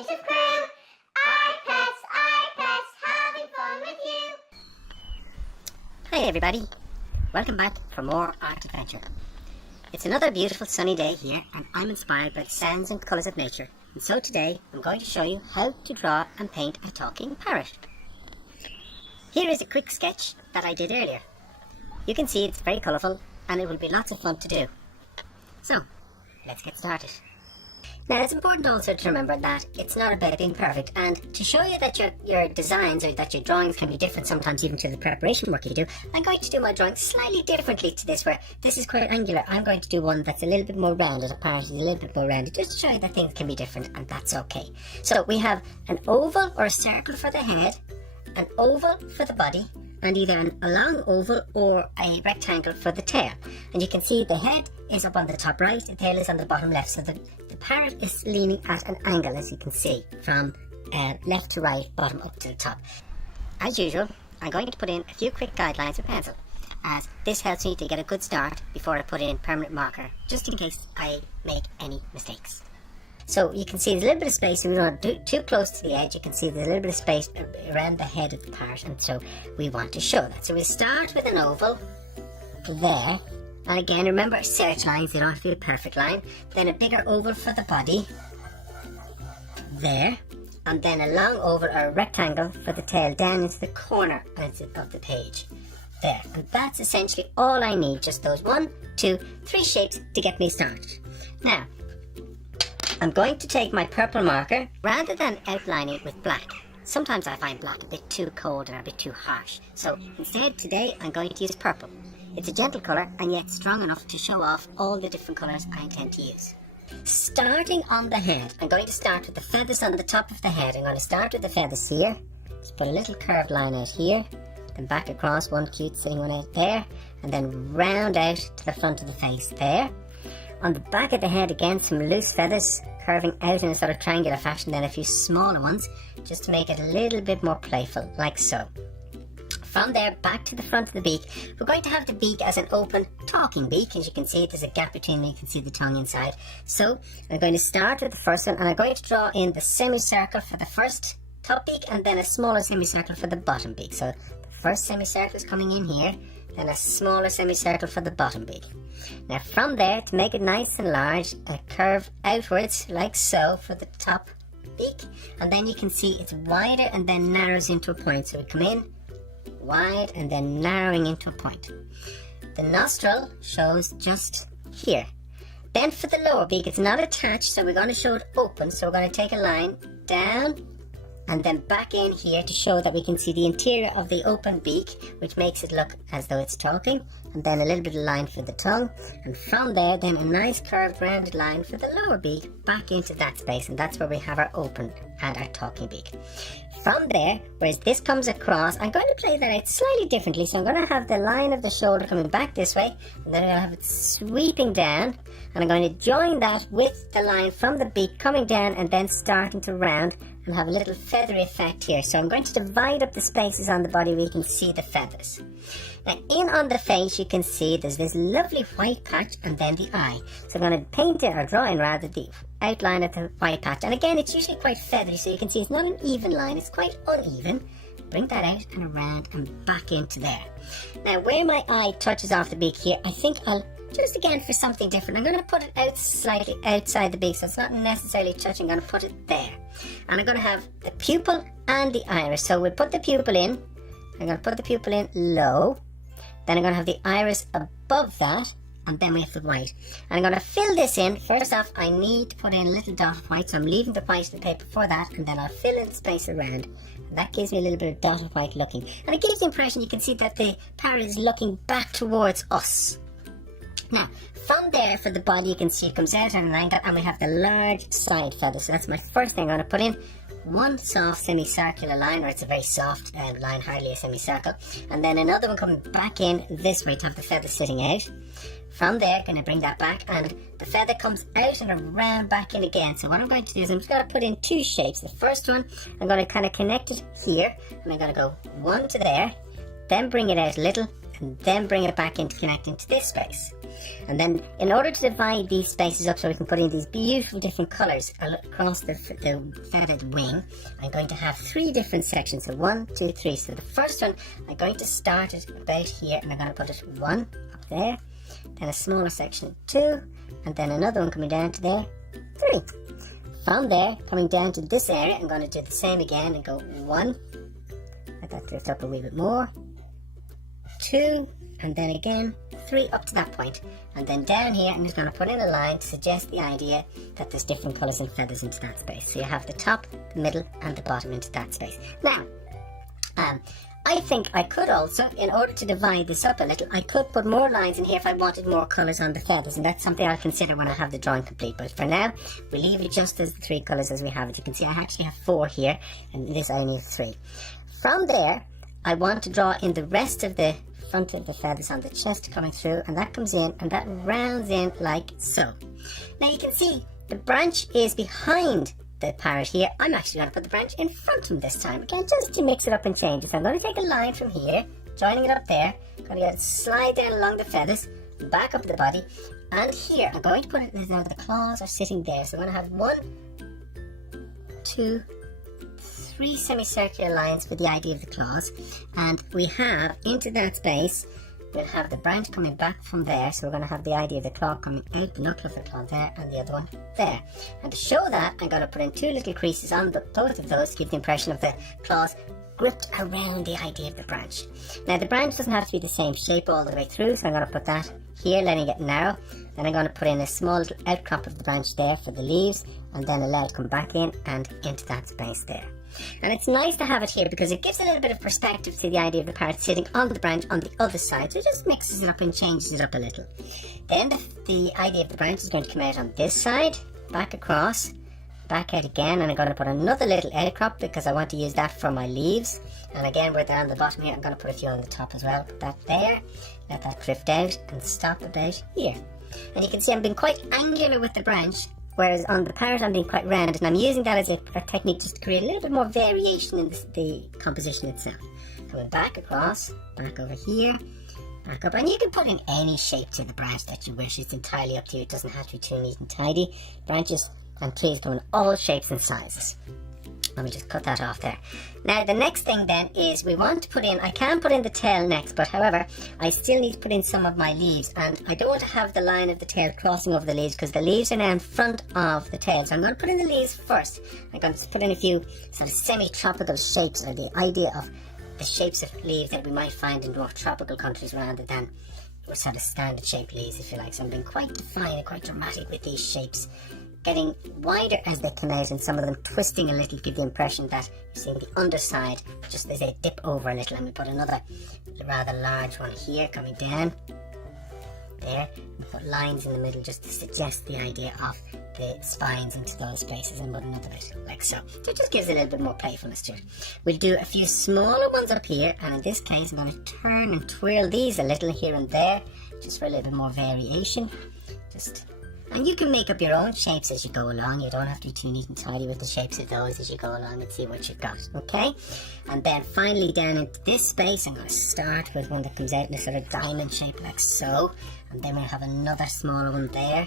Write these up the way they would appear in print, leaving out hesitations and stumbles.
creative crew. iPets, having fun with you. Hi everybody, welcome back for more art adventure. It's another beautiful sunny day here and I'm inspired by the sounds and colours of nature. And so today I'm going to show you how to draw and paint a talking parrot. Here is a quick sketch that I did earlier. You can see it's very colourful and it will be lots of fun to do. So, let's get started. Now it's important also to remember that it's not about being perfect, and to show you that your designs or that your drawings can be different sometimes even to the preparation work you do, I'm going to do my drawing slightly differently to this, where this is quite angular. I'm going to do one that's a little bit more rounded, a parrot is a little bit more rounded, just to show you that things can be different, and that's okay. So we have an oval or a circle for the head, an oval for the body, and either a long oval or a rectangle for the tail. And you can see the head is up on the top right, the tail is on the bottom left, so the parrot is leaning at an angle, as you can see, from left to right, bottom up to the top. As usual, I'm going to put in a few quick guidelines with pencil, as this helps me to get a good start before I put in permanent marker, just in case I make any mistakes. So you can see there's a little bit of space, and we don't do too close to the edge. You can see there's a little bit of space around the head of the parrot, and so we want to show that. So we start with an oval there, and again remember search lines, they don't have to be a perfect line. Then a bigger oval for the body there, and then a long oval or a rectangle for the tail down into the corner of the page there. And that's essentially all I need, just those 1, 2, 3 shapes to get me started. Now I'm going to take my purple marker, rather than outlining it with black. Sometimes I find black a bit too cold and a bit too harsh. So instead today I'm going to use purple. It's a gentle colour and yet strong enough to show off all the different colours I intend to use. Starting on the head, I'm going to start with the feathers on the top of the head. I'm going to start with the feathers here. Just put a little curved line out here, then back across, one cute sitting one out there, and then round out to the front of the face there. On the back of the head again, some loose feathers curving out in a sort of triangular fashion, then a few smaller ones just to make it a little bit more playful, like so. From there back to the front of the beak, we're going to have the beak as an open talking beak. As you can see, there's a gap between them, you can see the tongue inside. So I'm going to start with the first one, and I'm going to draw in the semicircle for the first top beak and then a smaller semicircle for the bottom beak. So the first semicircle is coming in here, then a smaller semicircle for the bottom beak. Now from there, to make it nice and large, a curve outwards like so for the top beak, and then you can see it's wider and then narrows into a point. So we come in wide and then narrowing into a point. The nostril shows just here. Then for the lower beak, it's not attached, so we're going to show it open. So we're going to take a line down and then back in here to show that we can see the interior of the open beak, which makes it look as though it's talking, and then a little bit of line for the tongue, and from there then a nice curved rounded line for the lower beak back into that space, and that's where we have our open and our talking beak. From there, whereas this comes across, I'm going to play that out slightly differently. So I'm going to have the line of the shoulder coming back this way, and then I'll have it sweeping down, and I'm going to join that with the line from the beak coming down and then starting to round and have a little feathery effect here. So I'm going to divide up the spaces on the body where you can see the feathers. Now in on the face you can see there's this lovely white patch and then the eye. So I'm going to paint it, or draw in rather, the outline of the white patch. And again, it's usually quite feathery, so you can see it's not an even line, it's quite uneven. Bring that out and around and back into there. Now where my eye touches off the beak here, I think I'll just again for something different, I'm going to put it out slightly outside the beak, so it's not necessarily touching. I'm going to put it there, and I'm going to have the pupil and the iris. So we'll put the pupil in, I'm going to put the pupil in low, then I'm going to have the iris above that, and then we have the white. And I'm going to fill this in. First off, I need to put in a little dot of white, so I'm leaving the white of the paper for that, and then I'll fill in the space around, and that gives me a little bit of dot of white looking, and it gives the impression, you can see that the parrot is looking back towards us. Now from there for the body, you can see it comes out at an angle, and we have the large side feather. So that's my first thing. I'm going to put in one soft semicircular line, or it's a very soft line, hardly a semicircle, and then another one coming back in this way to have the feather sitting out. From there, going to bring that back, and the feather comes out and around back in again. So what I'm going to do is I'm just going to put in 2 shapes. The first one, I'm going to kind of connect it here, and I'm going to go 1 to there, then bring it out a little, and then bring it back into connecting to this space. And then in order to divide these spaces up so we can put in these beautiful different colours across the feathered wing, I'm going to have 3 different sections. So 1, 2, 3. So the first one, I'm going to start it about here, and I'm going to put it 1 up there, then a smaller section 2, and then another one coming down to there 3. From there, coming down to this area, I'm going to do the same again and go 1, let that drift up a wee bit more, 2, and then again 3 up to that point. And then down here, I'm just going to put in a line to suggest the idea that there's different colours and feathers into that space. So you have the top, the middle, and the bottom into that space. Now, I think I could also, in order to divide this up a little, I could put more lines in here if I wanted more colours on the feathers, and that's something I'll consider when I have the drawing complete. But for now, we leave it just as the 3 colours as we have it. You can see I actually have 4 here, and this I only have 3. From there, I want to draw in the rest of the front of the feathers on the chest coming through, and that comes in and that rounds in like so. Now you can see the branch is behind the parrot here. I'm actually going to put the branch in front of him this time, again just to mix it up and change it. So I'm going to take a line from here, joining it up there, going to get it slide down along the feathers, back up the body, and here I'm going to put it, now the claws are sitting there, so I'm going to have 1, 2, 3 semicircular lines for the idea of the claws, and we have into that space, we'll have the branch coming back from there, so we're going to have the idea of the claw coming out, the knuckle of the claw there, and the other one there. And to show that, I'm going to put in 2 little creases on both of those to give the impression of the claws gripped around the idea of the branch. Now the branch doesn't have to be the same shape all the way through, so I'm going to put that here, letting it narrow. Then I'm going to put in a small little outcrop of the branch there for the leaves, and then allow it to come back in and into that space there. And it's nice to have it here because it gives a little bit of perspective to the idea of the parrot sitting on the branch on the other side, so it just mixes it up and changes it up a little. Then the idea of the branch is going to come out on this side, back across, back out again, and I'm going to put another little outcrop because I want to use that for my leaves. And again, where they're on the bottom here, I'm going to put a few on the top as well. Put that there, let that drift out and stop about here. And you can see I'm being quite angular with the branch, whereas on the parrot I'm being quite round, and I'm using that as a technique just to create a little bit more variation in the composition itself. Coming back across, back over here, back up, and you can put in any shape to the branch that you wish. It's entirely up to you. It doesn't have to be too neat and tidy. Branches and trees come in all shapes and sizes. Let me just cut that off there. Now the next thing then is we want to put in, I can put in the tail next, but however I still need to put in some of my leaves, and I don't want to have the line of the tail crossing over the leaves because the leaves are now in front of the tail. So I'm going to put in the leaves first. I'm going to put in a few sort of semi-tropical shapes, or the idea of the shapes of leaves that we might find in more tropical countries rather than sort of standard shaped leaves, if you like. So I'm being quite defined and quite dramatic with these shapes, getting wider as they come out, and some of them twisting a little to give the impression that you're seeing the underside, just as they dip over a little. And we put another rather large one here coming down there, and put lines in the middle just to suggest the idea of the spines into those spaces, and put another bit like so. So it just gives a little bit more playfulness to it. We'll do a few smaller ones up here, and in this case I'm going to turn and twirl these a little here and there just for a little bit more variation. And you can make up your own shapes as you go along. You don't have to be too neat and tidy with the shapes of those as you go along, and see what you've got, okay? And then finally down into this space, I'm going to start with one that comes out in a sort of diamond shape like so. And then we'll have another smaller one there.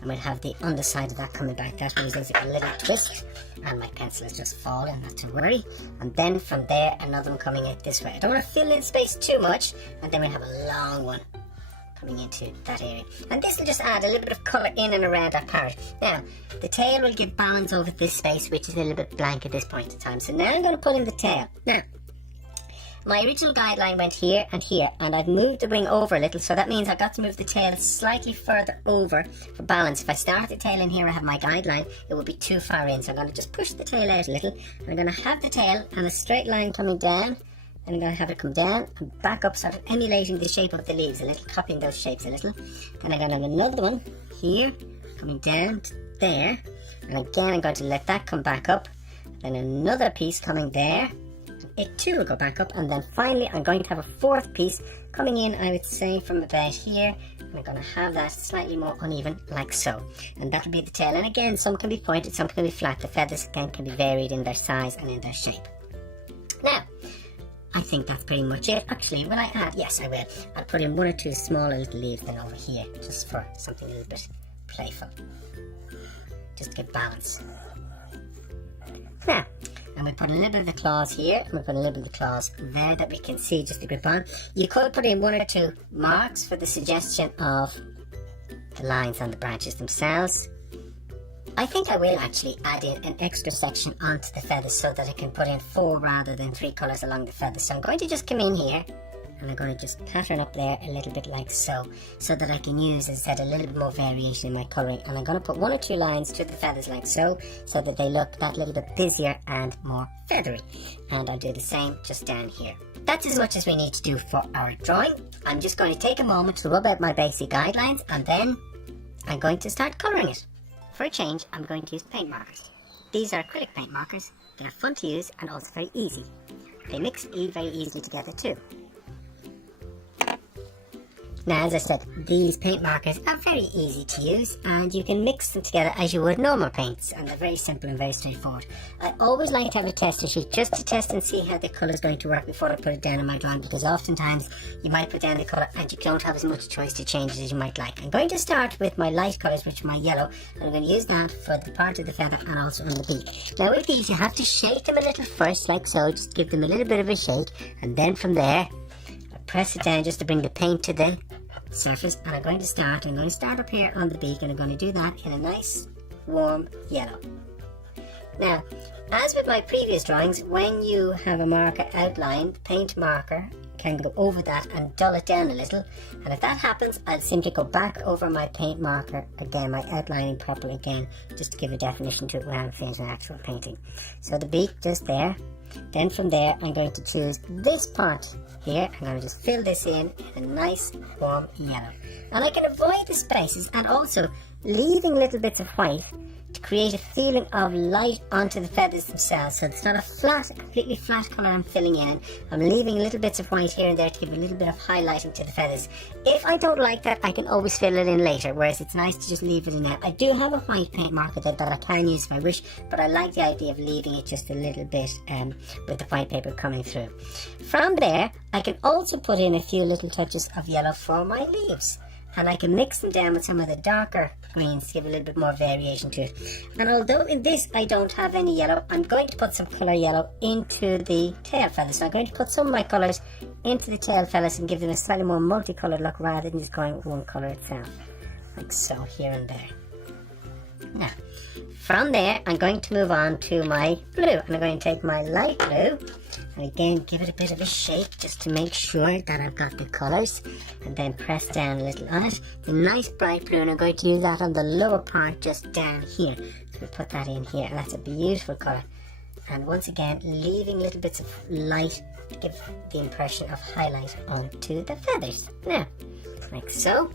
And we'll have the underside of that coming back. That one is a little twist. And my pencil has just fallen, not to worry. And then from there, another one coming out this way. I don't want to fill in space too much. And then we'll have a long one coming into that area, and this will just add a little bit of colour in and around our parrot. Now the tail will give balance over this space, which is a little bit blank at this point in time. So now I'm going to put in the tail. Now my original guideline went here, and I've moved the wing over a little, so that means I've got to move the tail slightly further over for balance. If I start the tail in here, I have my guideline, it would be too far in, so I'm going to just push the tail out a little, and I'm going to have the tail and a straight line coming down. And I'm going to have it come down and back up, sort of emulating the shape of the leaves a little, copying those shapes a little. Then I'm going to have another one here, coming down to there. And again, I'm going to let that come back up. Then another piece coming there. It too will go back up. And then finally, I'm going to have a fourth piece coming in, I would say, from about here. And I'm going to have that slightly more uneven, like so. And that'll be the tail. And again, some can be pointed, some can be flat. The feathers, again, can be varied in their size and in their shape. Now, I think that's pretty much it. Actually, will I add? Yes, I will. I'll put in one or two smaller little leaves then over here, just for something a little bit playful, just to get balance. Now, and we put a little bit of the claws here, and we put a little bit of the claws there that we can see just to grip on. You could put in one or two marks for the suggestion of the lines on the branches themselves. I think I will actually add in an extra section onto the feathers so that I can put in 4 rather than 3 colours along the feathers. So I'm going to just come in here and I'm going to just pattern up there a little bit like so that I can use, as I said, a little bit more variation in my colouring. And I'm going to put 1 or 2 lines to the feathers like so that they look that little bit busier and more feathery. And I'll do the same just down here. That's as much as we need to do for our drawing. I'm just going to take a moment to rub out my basic guidelines and then I'm going to start colouring it. For a change, I'm going to use paint markers. These are acrylic paint markers. They're fun to use and also very easy. They mix very easily together too. Now, as I said, these paint markers are very easy to use and you can mix them together as you would normal paints, and they're very simple and very straightforward. I always like to have a tester sheet just to test and see how the colour is going to work before I put it down in my drawing, because oftentimes you might put down the colour and you don't have as much choice to change it as you might like. I'm going to start with my light colours, which are my yellow, and I'm going to use that for the part of the feather and also on the beak. Now with these you have to shake them a little first, like so, just give them a little bit of a shake, and then from there I press it down just to bring the paint to the surface. And I'm going to start up here on the beak, and I'm going to do that in a nice warm yellow. Now, as with my previous drawings, when you have a marker outlined, the paint marker can go over that and dull it down a little, and if that happens I'll simply go back over my paint marker again, my outlining purple again, just to give a definition to it when I'm finished an actual painting. So the beak just there. Then from there I'm going to choose this part here. I'm going to just fill this in a nice warm yellow, and I can avoid the spaces and also leaving little bits of white to create a feeling of light onto the feathers themselves, so it's not a completely flat colour I'm filling in. I'm leaving little bits of white here and there to give a little bit of highlighting to the feathers. If I don't like that, I can always fill it in later, whereas it's nice to just leave it in there. I do have a white paint marker that I can use if I wish, but I like the idea of leaving it just a little bit with the white paper coming through. From there, I can also put in a few little touches of yellow for my leaves, and I can mix them down with some of the darker greens to give a little bit more variation to it. And although in this I don't have any yellow, I'm going to put some colour yellow into the tail feathers. So I'm going to put some of my colours into the tail feathers and give them a slightly more multicoloured look rather than just going with one colour itself, like so, here and there. Now, from there I'm going to move on to my blue, and I'm going to take my light blue and again give it a bit of a shake just to make sure that I've got the colours, and then press down a little on it. The nice bright blue, and I'm going to use that on the lower part just down here. So we put that in here, and that's a beautiful colour. And once again leaving little bits of light to give the impression of highlight onto the feathers. Now, like so.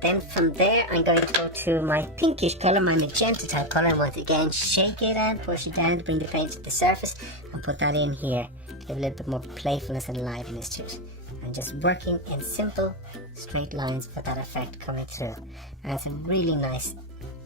Then from there I'm going to go to my pinkish colour, my magenta type colour, and once again shake it and push it down to bring the paint to the surface and put that in here to give a little bit more playfulness and liveliness to it. And just working in simple straight lines for that effect coming through. And it's a really nice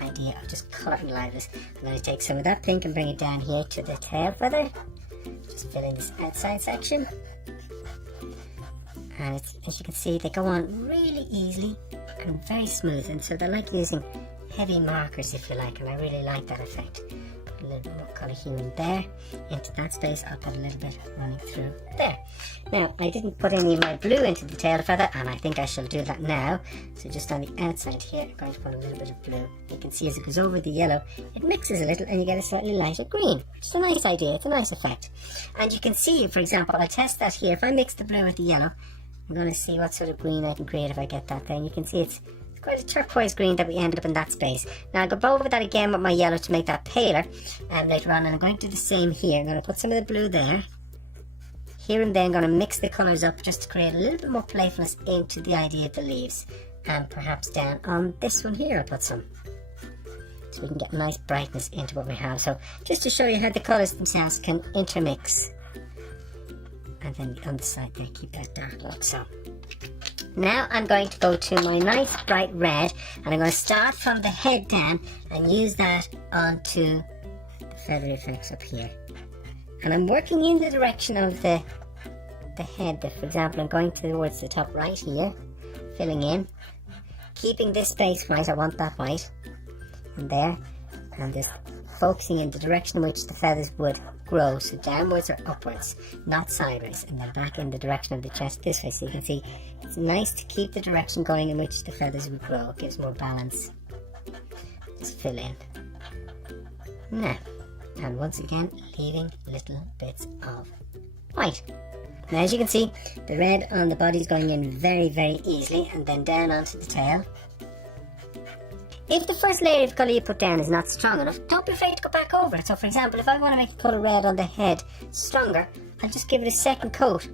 idea of just colouring liveliness. I'm going to take some of that pink and bring it down here to the tail feather. Just fill in this outside section. And it's, as you can see, they go on really easily and very smooth, and so they're like using heavy markers if you like, and I really like that effect. Put a little bit more colour here and there into that space. I'll put a little bit running through there. Now, I didn't put any of my blue into the tail feather, and I think I shall do that now. So just on the outside here, I'm going to put a little bit of blue. You can see as it goes over the yellow, it mixes a little and you get a slightly lighter green, which is a nice idea. It's a nice effect. And you can see, for example, I'll test that here. If I mix the blue with the yellow, I'm going to see what sort of green I can create if I get that there. And you can see it's quite a turquoise green that we end up in that space. Now I'll go over that again with my yellow to make that paler later on, and I'm going to do the same here. I'm going to put some of the blue there. Here and there I'm going to mix the colours up just to create a little bit more playfulness into the idea of the leaves. And perhaps down on this one here I'll put some, so we can get a nice brightness into what we have. So just to show you how the colours themselves can intermix. And then on the side there, keep that dark like so. Now I'm going to go to my nice bright red, and I'm going to start from the head down and use that onto the feather effects up here. And I'm working in the direction of the the head bit. For example, I'm going towards the top right here, filling in, keeping this space white. I want that white, and there, and just focusing in the direction in which the feathers would grow, so downwards or upwards, not sideways, and then back in the direction of the chest this way. So you can see it's nice to keep the direction going in which the feathers would grow. It gives more balance. Just fill in now, and once again leaving little bits of white. Now as you can see, the red on the body is going in very, very easily, and then down onto the tail. If the first layer of colour you put down is not strong enough, don't be afraid to go back over it. So for example, if I want to make the colour red on the head stronger, I'll just give it a second coat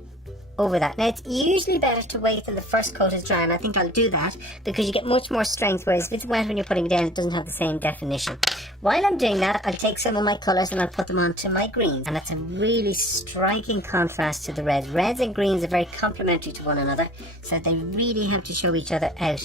over that. Now it's usually better to wait till the first coat is dry, and I think I'll do that because you get much more strength, whereas if it's wet when you're putting it down, it doesn't have the same definition. While I'm doing that, I'll take some of my colours and I'll put them onto my greens, and it's a really striking contrast to the reds. Reds and greens are very complementary to one another, so they really have to show each other out.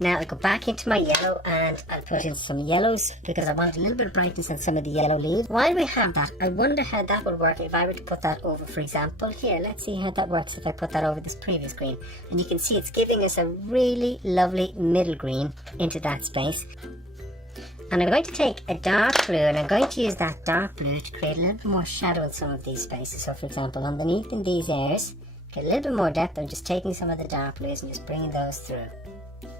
Now I'll go back into my yellow and I'll put in some yellows because I want a little bit of brightness in some of the yellow leaves. While we have that, I wonder how that would work if I were to put that over, for example, here. Let's see how that works if I put that over this previous green. And you can see it's giving us a really lovely middle green into that space. And I'm going to take a dark blue, and I'm going to use that dark blue to create a little bit more shadow in some of these spaces. So for example, underneath in these areas, get a little bit more depth. I'm just taking some of the dark blues and just bringing those through.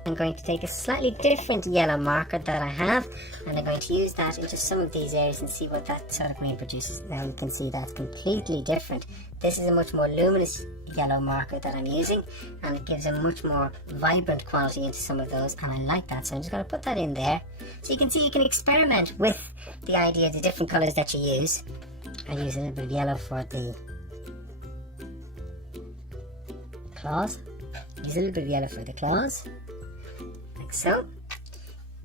I'm going to take a slightly different yellow marker that I have, and I'm going to use that into some of these areas and see what that sort of green produces. Now you can see that's completely different. This is a much more luminous yellow marker that I'm using, and it gives a much more vibrant quality into some of those, and I like that, so I'm just going to put that in there. So you can see you can experiment with the idea of the different colours that you use. I use a little bit of yellow for the claws. Use a little bit of yellow for the claws. So,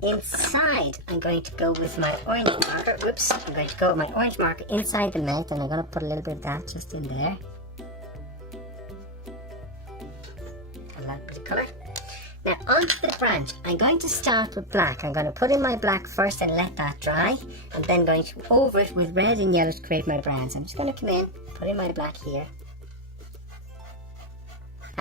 inside I'm going to go with my orange marker. Whoops, I'm going to go with my orange marker inside the mouth, and I'm going to put a little bit of that just in there. A light bit of colour. Now onto the branch, I'm going to start with black. I'm going to put in my black first and let that dry, and then going to over it with red and yellow to create my browns. I'm just going to come in, put in my black here.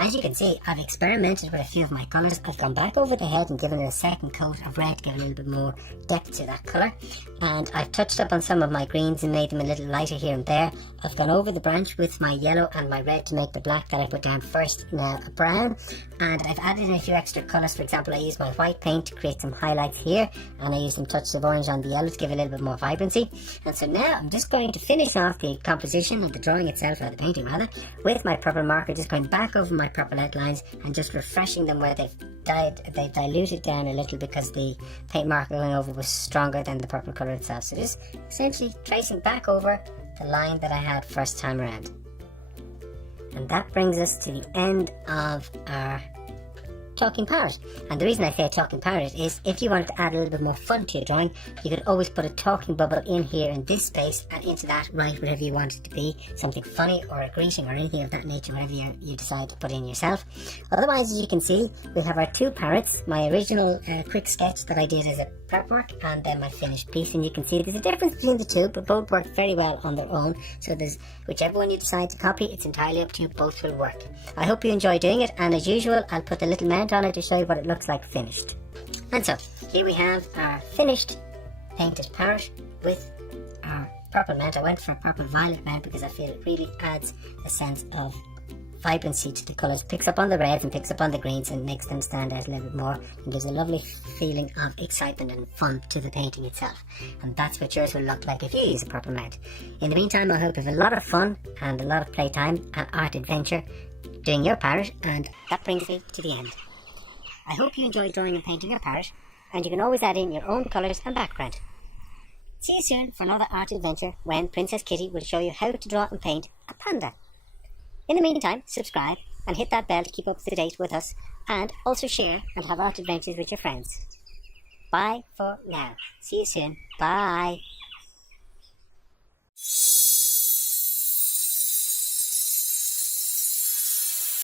As you can see, I've experimented with a few of my colours. I've gone back over the head and given it a second coat of red to give a little bit more depth to that colour. And I've touched up on some of my greens and made them a little lighter here and there. I've gone over the branch with my yellow and my red to make the black that I put down first, now a brown. And I've added in a few extra colours. For example, I used my white paint to create some highlights here, and I used some touches of orange on the yellow to give a little bit more vibrancy. And so now I'm just going to finish off the composition of the drawing itself, or the painting rather, with my purple marker, just going back over my purple outlines and just refreshing them where they've diluted down a little because the paint marker going over was stronger than the purple colour itself. So just essentially tracing back over the line that I had first time around. And that brings us to the end of our talking parrot. And the reason I say talking parrot is if you wanted to add a little bit more fun to your drawing, you could always put a talking bubble in here in this space, and into that write whatever you want it to be, something funny or a greeting or anything of that nature, whatever you decide to put in yourself. Otherwise, as you can see, we have our two parrots, my original quick sketch that I did as a prep work, and then my finished piece. And you can see there's a difference between the two, but both work very well on their own. So there's whichever one you decide to copy, it's entirely up to you, both will work. I hope you enjoy doing it, and as usual, I'll put a little mount on it to show you what it looks like finished. And so here we have our finished painted parrot with our purple mount. I went for a purple violet mount because I feel it really adds a sense of vibrancy to the colours, picks up on the reds and picks up on the greens and makes them stand out a little bit more, and gives a lovely feeling of excitement and fun to the painting itself. And that's what yours will look like if you use a purple mount. In the meantime, I hope you have a lot of fun and a lot of playtime and art adventure doing your parrot, and that brings me to the end. I hope you enjoyed drawing and painting your parrot, and you can always add in your own colours and background. See you soon for another art adventure when Princess Kitty will show you how to draw and paint a panda. In the meantime, subscribe and hit that bell to keep up to date with us, and also share and have art adventures with your friends. Bye for now. See you soon. Bye.